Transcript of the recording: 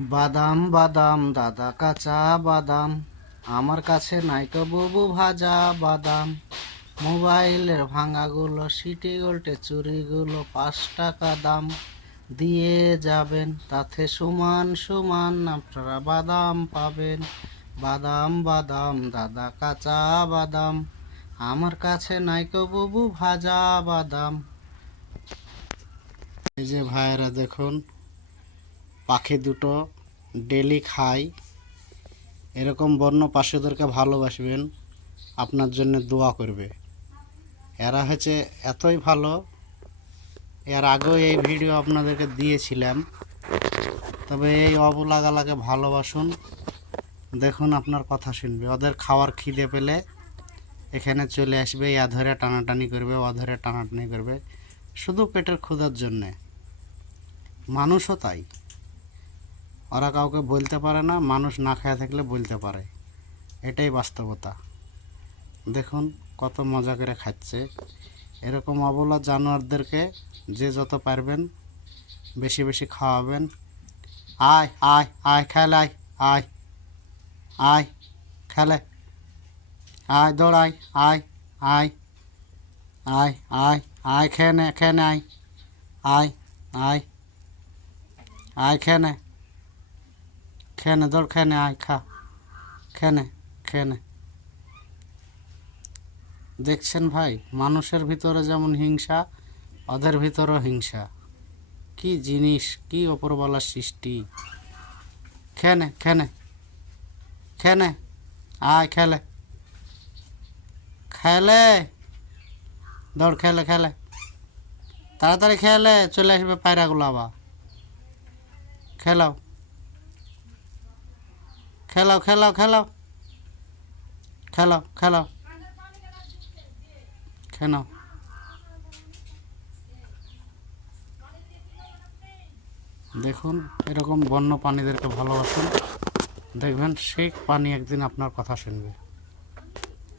বাদাম বাদাম দাদা কাঁচা বাদাম, আমার কাছে নাই তো বুবু ভাজা বাদাম। মোবাইলের ভাঙাগুলো, সিটি গোল্ডে চুরিগুলো 5 টাকা দাম। দিয়ে যাবেন তাতে সমান সমান আপনারা বাদাম পাবেন। বাদাম বাদাম দাদা কাঁচা বাদাম, আমার কাছে নাই তো বুবু ভাজা বাদাম। এই যে ভাইয়েরা দেখুন, পাখি দুটো ডেলি খায়। এরকম বন্য পাখিদেরকে ভালোবাসবেন, আপনার জন্য দোয়া করবে। এরা হচ্ছে এতই ভালো, এর আগেও এই ভিডিও আপনাদেরকে দিয়েছিলাম। তবে এই অবলাগালাকে ভালোবাসুন, দেখুন আপনার কথা শুনবে। ওদের খাওয়ার খিদে পেলে এখানে চলে আসবে, ইয়া ধরে টানাটানি করবে, ও ধরে টানাটানি করবে, শুধু পেটের ক্ষুধার জন্যে। মানুষও তাই, ওরা কাউকে বলতে পারে না, মানুষ না খেয়ে থাকলে বলতে পারে, এটাই বাস্তবতা। দেখুন কত মজা করে খাচ্ছে। এরকম অবলা জানোয়ারদেরকে যে যত পারবেন বেশি বেশি খাওয়াবেন। আয় আয় আয় খেলে, আয় আয় আয় খেলে, আয় দৌড়াই, আয় আয় আয় আয় আয় খেয়ে নে, খেয়ে নে, আয় আয় আয় আয় খেয়ে নে, খেয়ে নে, দৌড় খেয়ে নে, আয় খা, খেয়ে নে, খেয়ে নে। দেখছেন ভাই, মানুষের ভিতরে যেমন হিংসা, ওদের ভিতরেও হিংসা। কি জিনিস, কি ওপরওয়ালার সৃষ্টি। খেনে খেনে খেনে, আয় খেলে, খেলে, দৌড় খেলে, খেলে তাড়াতাড়ি, খেলে চলে আসবে পায়রাগুলো আবার। খেলাও খেলাও খেলাও খেলাও খেলাও খেলাও খেলাও। দেখুন এরকম বন্য প্রাণীদেরকে ভালোবাসুন, দেখবেন সেই প্রাণী একদিন আপনার কথা শুনবে।